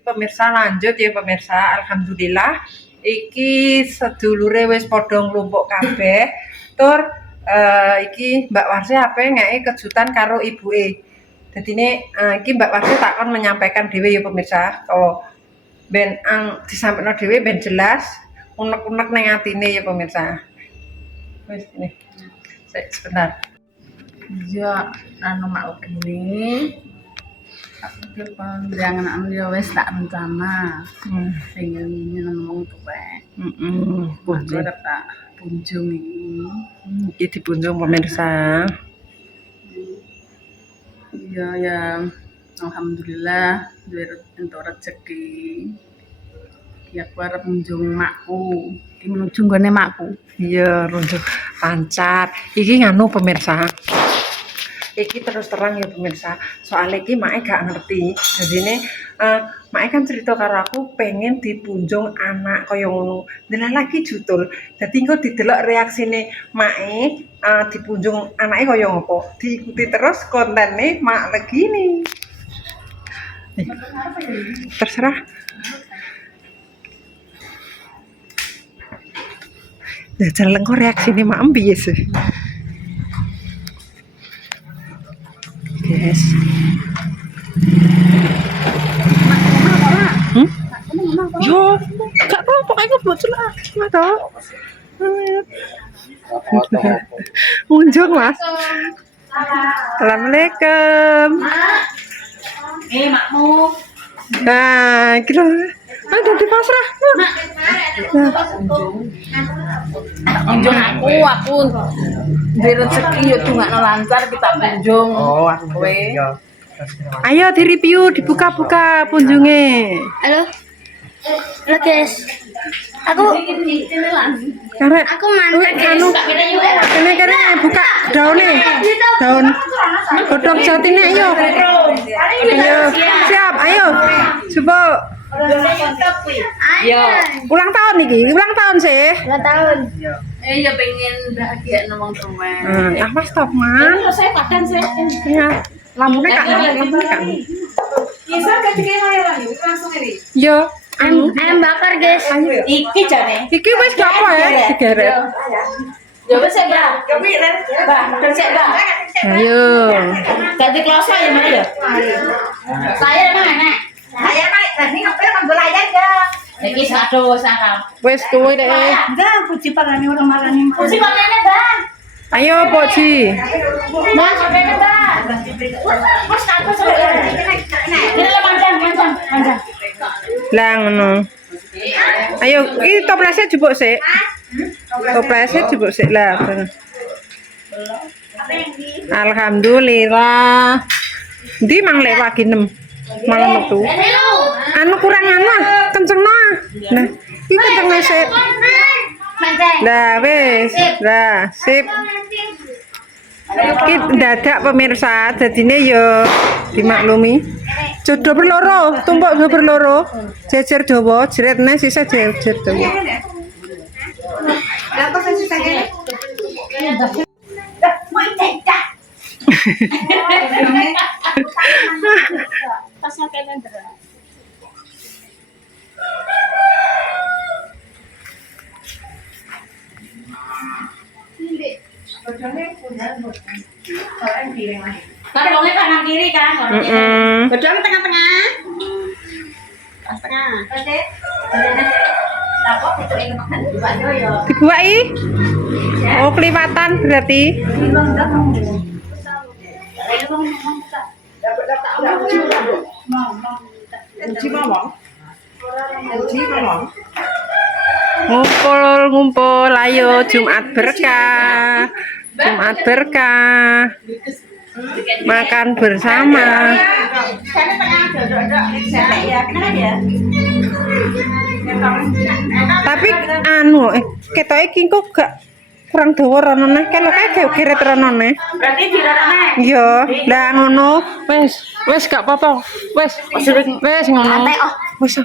Pemirsa lanjut ya pemirsa, alhamdulillah iki sedulure wis padha nglumpuk kabeh. Tur iki Mbak Warsi ape ngeke kejutan karo ibuke. Dadine iki Mbak Warsi takon menyampaikan dhewe ya pemirsa, ben disampaikan dhewe ben jelas unek-unek ning atine ya pemirsa. Wis ini. Sebentar. Iya, anu mak gini. Aku jangan ya wis tak rencana. Pengen nyeneng wong tuwek. Aku arep tak punjung iki. Iki dipunjung pemirsa. Iya ya, alhamdulillah duwe entuk rezeki. Ya aku arep munjung makku. Iki menuju nggone makku. Iya, runjuk lancar. Iki nganu pemirsa. Iki terus terang ya pemirsa. Soalnya iki mae gak ngerti. Dadine mae kan cerita karo aku pengen dipunjung anak kaya ngono. Lah lagi jutul. Dadi engko didelok reaksine mae dipunjung anake kaya ngopo. Diikuti terus kontene mak lagi nih. Terserah. Jajal engko reaksine mak piye sih? Yes. Yo, gak apa-apa kayak bocil lah. Nggak tahu. Munjung mas. Assalamualaikum. Makmu. Nah, kira ada di pasrah. Kunjung aku duwe rezeki yo dungakno lancar kita kunjung. Oh, aku kowe. Ayo di review, dibuka-buka punjunge. Halo. Halo guys. Aku Karena mantan guys. kene buka daunnya. Daun godhong jatine ayo. Ayo, siap, ayo. Coba. Yo, Ulang tahun nih, ulang tahun sih. 2 tahun. ya pengen bahagia nang tuwek. Apa stop man? Saya padan saya. Ya, lampunya kak. Bisa langsung ini. Yo, Ayam bakar guys. Iki jane. iki wis gak apa ya, digeret. Ya wis ya, Mbak. Mbak, dan sik, Mbak. Ayo. Ganti kloso ya, Mbak ya. Saya mana? Saya naik tadi ngapain nang belajar ya. Iki sado sakal. Wis tuwe deh. Enggak, puji parane orang marani. Puji parane, Bang. Ayo, Poji. Mas, parane, Bang. Mas, aku sampe. Ini lah panjang. Lah ngono. Ayo, iki toplesnya jupuk sik. Toplesnya jupuk sik lah. Alhamdulillah. Ndi mang lek lagi 6 malam metu. Anu kurang anu kenceng no. Nah, iki kenceng sik. Lah wis, lah sip. Iki dadak pemirsa, dadine yo dimaklumi. Jodoh berloro, tumpuk do berloro. Jejer dawa, jretne sisa jejer dawa. Godongnya kanan kiri kan? Godong tengah-tengah. Tengah. Dibuai? Oh, kelipatan berarti. Ngumpul, ayo Jumat berkah. Jumat berkah. Makan bersama. Tapi anu ketoke iki kok gak kurang dawa ronone kan lho kae geret ronone. Berarti dirarane. Iya, lah ngono. Wis gak apa-apa. Wis ngono. Wis.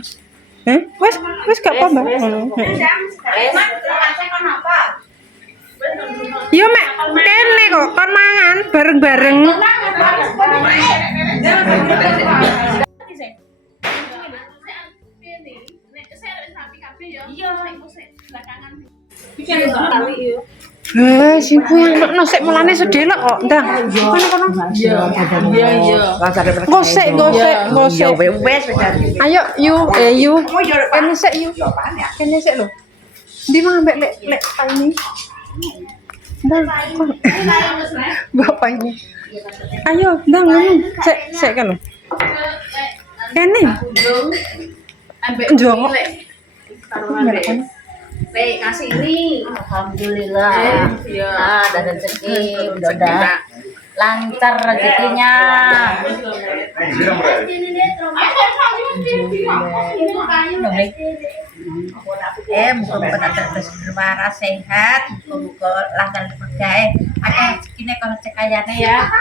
Wis gak apa-apa. Yo mek kene kok kon mangan bareng-bareng. Iya, saya belakangan. Ibu yang nosek mulane sedelok kok. Ndang. Kono. Iya. Gosek. Ayo, you. Kene sik you. Kene sik lho. Ndi mah ambek lek ini. Ndang. Bapak ini. Ayo, ndang. Sik kan lho. Kene. Njongok. Baik, kasih ini. Alhamdulillah. Iya. Ada rezeki, udah lancar rezekinya. Muka-muka tak terus berwaras sehat, muka-muka lancar bergaya. Ada rezekinya kalau cekayane ya.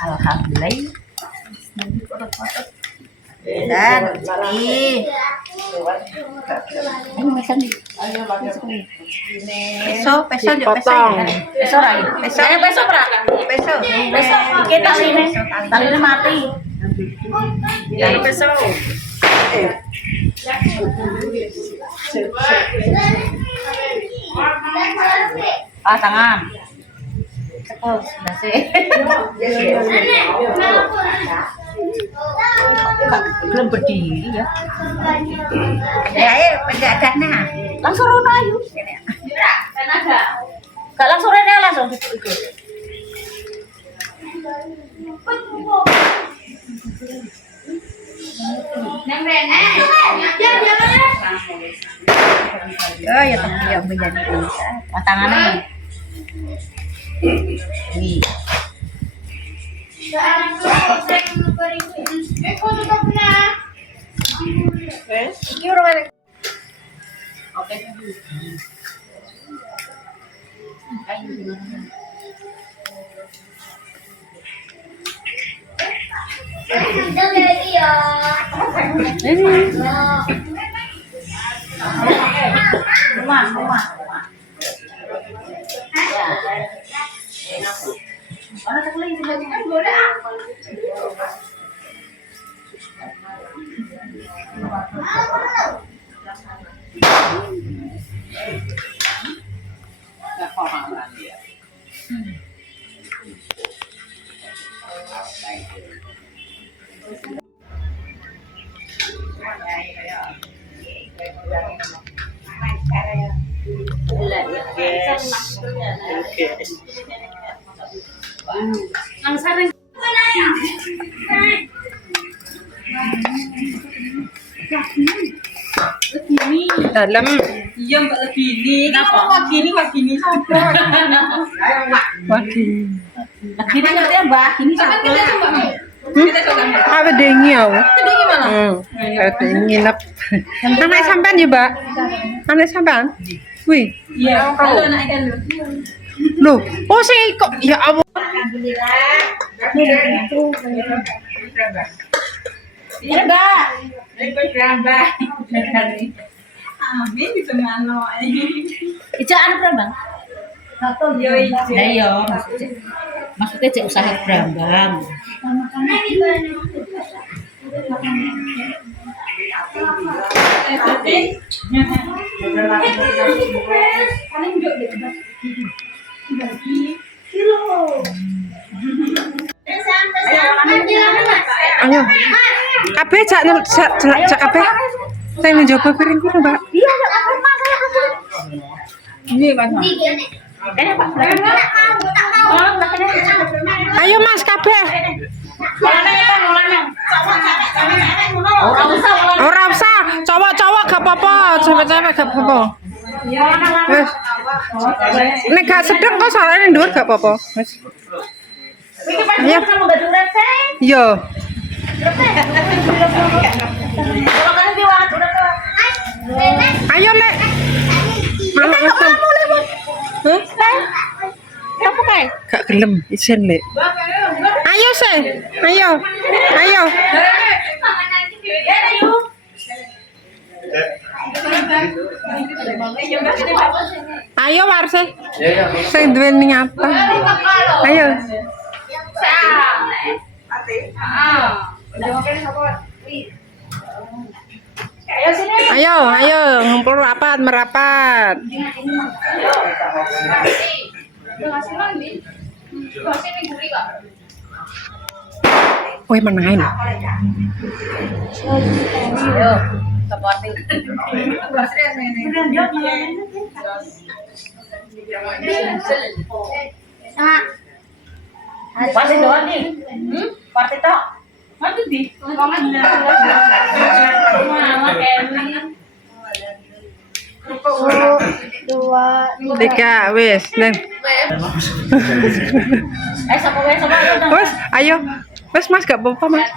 Alhamdulillah. Dan rezeki. Peso kita tali mati. Peso. Tangan. Terus, belum berdiri ya. Ya, penjagana. Langsung rono ayo. Gak langsung rene langsung ikut. Nang rene. Oh ya yang menjadi tangannya. Wih. Rumah. Dalam. Iya Mbak Legini. Kenapa? Gini siapa? Gini ngerti ya Mbak? Gini siapa? Apa dengi aku? Jadi gimana? Nginep. Anak sampean ya, Mbak? Anak sampean? Wih. Iya. Halo anak ikan lu. Loh, oh sing kok ya Allah. Ini Mbak. Amin di tengah no. Ijaan Brambang. Yo ijo. Ya iya, maksudnya cek usaha Brambang. Ayo. Kabeh cak kabeh. Saya mencoba piring kuwi, Mbak. Iya, aku Mas saya aku. Ini Mas. Pak. Ayo Mas kabeh. Ora usah, cowok-cowok gak apa-apa, cewek-cewek gak apa-apa. Wes. Nek gak sedeng kok soalnya ndur gak apa-apa. Wes. Iya. Yo. Ayo Lek. Hah? Apa kae? Gak gelem isin Lek. Ayo se. Ayo. Ayo Warse. Sing duwe niatan. Ayo. Ayo, ngumpul merapat. Woi, menain. Ayo, seperti Pasti doang nih. Party tok. Mati di. Tiga, wis, Nen. Sapa wae sapa. Wes, ayo. Wes Mas, gak apa-apa Mas.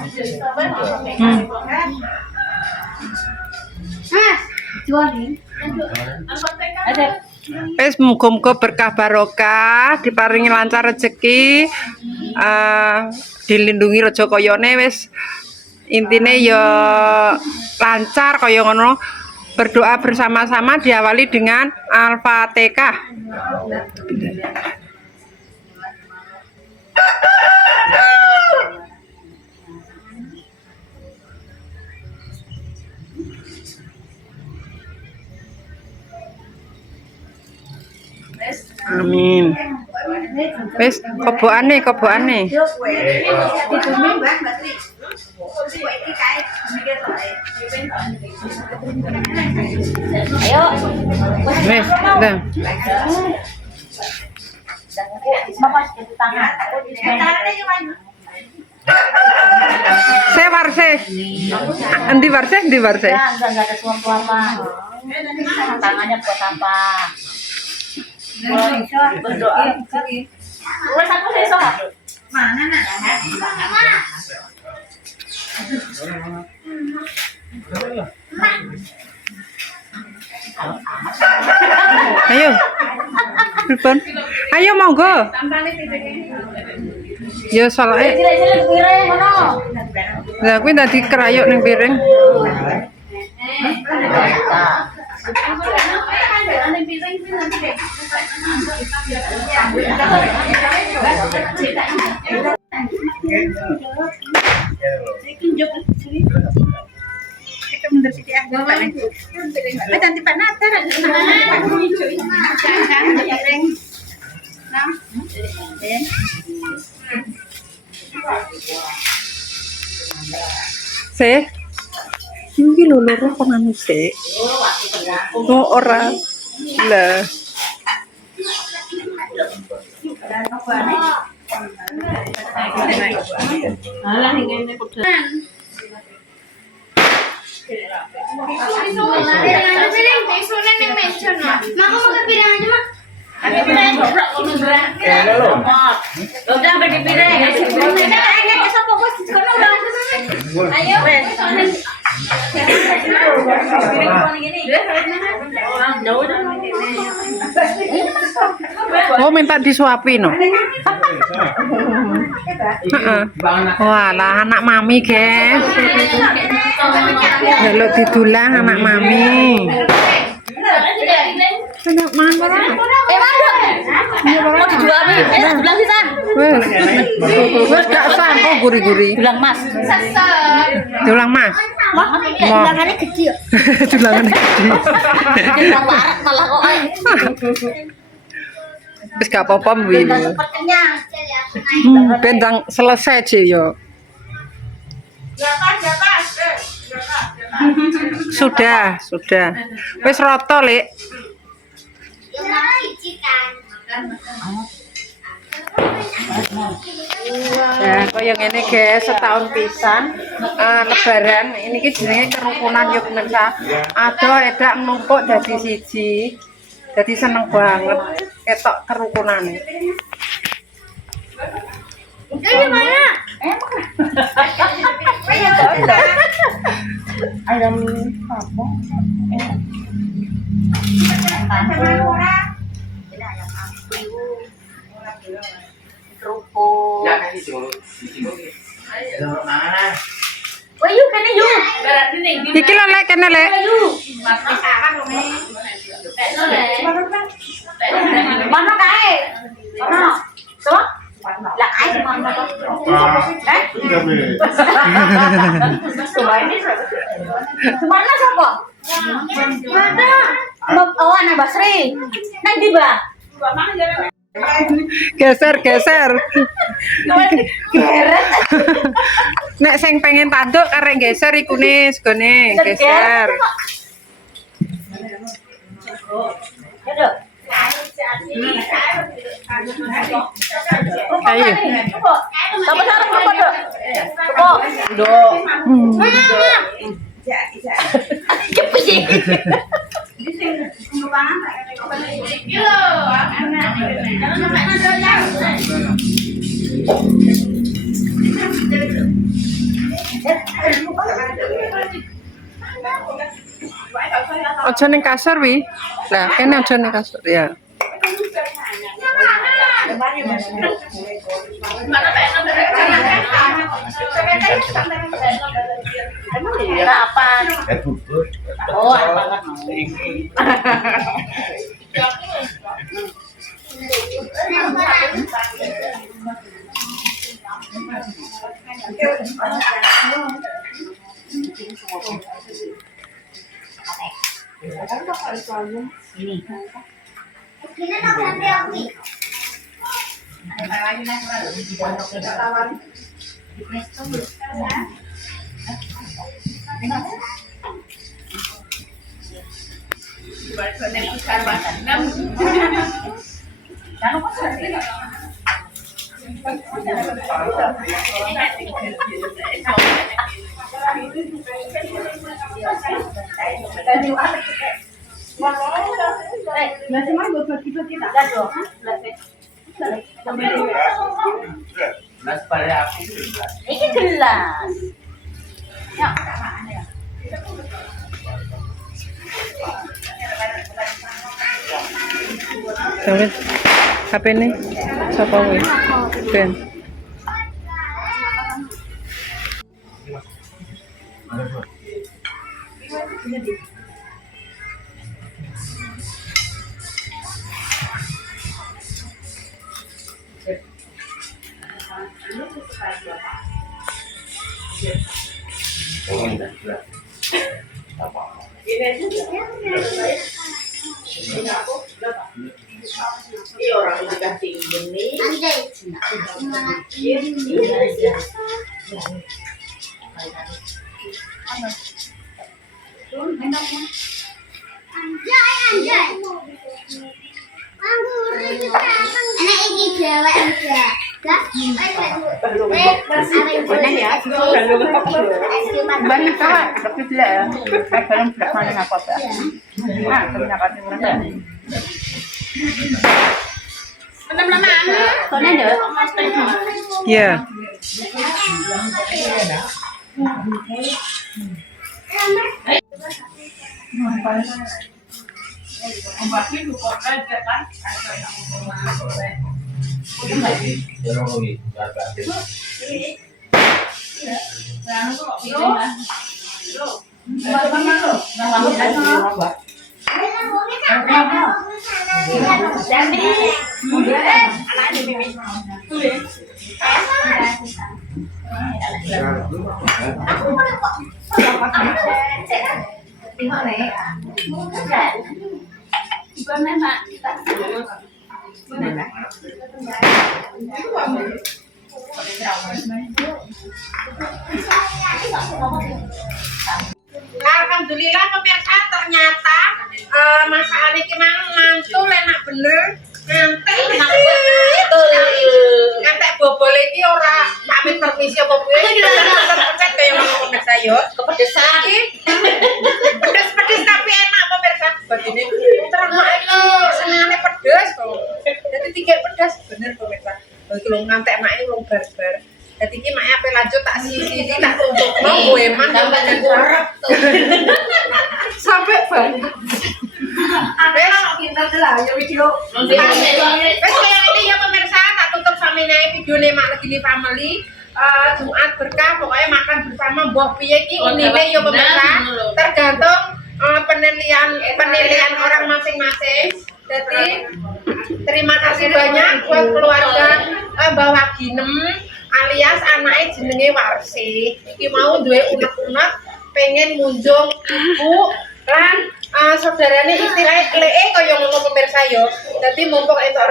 Wes muga-muga berkah barokah, diparingi lancar rezeki, dilindungi reja kayane wis. Intine ya lancar kaya ngono. Berdoa bersama-sama diawali dengan Al-Fatihah. Amin. Wis kobokane. Ayo. Wis, dah. Bapak cuci tangan. Saya warse. Endi warse? Enggak ada suap apa. Tangannya buat apa? Berdoa. Wes aku sesuk. Mana nak? Ayo. Telepon. Ayo monggo. Ya soalnya. Cilik-cilik piring ngono. Lah kuwi tadi kerayuk ning piring. Se. Iki lho loro kok anu sik. Oh ora. Lah. Alah ngene kudu. Oh minta disuapi no. Walah anak mami guys. Delok didulang anak mami. Anak mami. Mau dijual nih? Sebelah sih San. Wes gak sampo guri-guri. Dulang Mas. Dulang Mas. Dulangannya kecil. Dulangan gede. Dulang barat malah kok. Wis gak apa-apa mbi. Cepet kenyang. Bentang selesai sih yo. Sudah. Wis roto, Lek. Nah, kaya ngene guys, setahun pisan lebaran ini ki jenenge kerukunan yo pemirsa. Ado edak numpuk dadi siji. Dadi seneng banget ketok kerukunane. Ini mana? Ayam apa? Kerupuk. Wayu kene yuk. Iki lho Lek kene Lek. Mana kae? Mana? Coba. Lah kae mana to? Mana sapa? Mana? Oh, anak Basri. Nang ndi, Mbak? Geser. Geret. Nek sing pengen tanduk karek geser ikune segone geser. Ayo. Ayo. Sama sarung apa, Dok? Kok? Dok. Ojo ning kasur wi. Lah, kene ojo ning kasur ya. Apa? Oh, apa? Ini gelas. Sampe HP ini sapa kuwi? Ben. Anak ini cewek aja. Balik kawat, tapi tidak ya. Kadang tidak mana apa apa. Ah, ternyata murah. Còn nên nữa. Iya. Alhamdulillah pemirsa, ternyata masakan iki mang mantul enak bener. Ngantek bobol iki ora pamit permisi apa piye. Pencet kaya ngono pemirsa yo. Kepedesan. Pedes-pedes tapi enak pemirsa. Bagine terus iki senengane pedes kok. Dadi tiga pedes bener pemirsa. Iki lho ngantek mak ini wong barbar. Dadi iki mak ape lanjut tak sisi tak tuntukno kowe man sampeyan arep. Sampai banget. Wes kaya ini ya pemirsa, tak tutup sampe naik videone Mak Legini Family. Jumat berkah, pokoknya makan bersama mbah piye iki unine ya pemirsa. Tergantung penilaian orang masing-masing. Jadi terima kasih banyak buat keluarga Mbah Waginem, alias anake jenenge Warsi. Iki mau duwe unek-unek pengen munjung ibu lan saudarane istilahnya lee kaya ngono pemirsa yo. Dadi mumpung entuk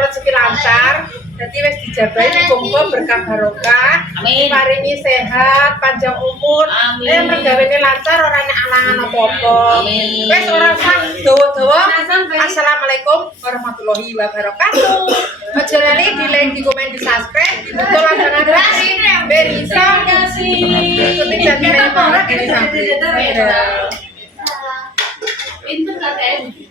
rezeki lancar. Dadi wis dijabahi muga berkah barokah. Amin. Paringi sehat, panjang umur. Amin. Mergawene lancar ora nek alangan apa-apa. Amin. Wis ora usah dawa-dawa. Assalamualaikum warahmatullahi wabarakatuh. Aja lali di like, di komen, di subscribe, dibutuh langganan gratis. Berisa ikuti channel ini sampai. Pinter kakek.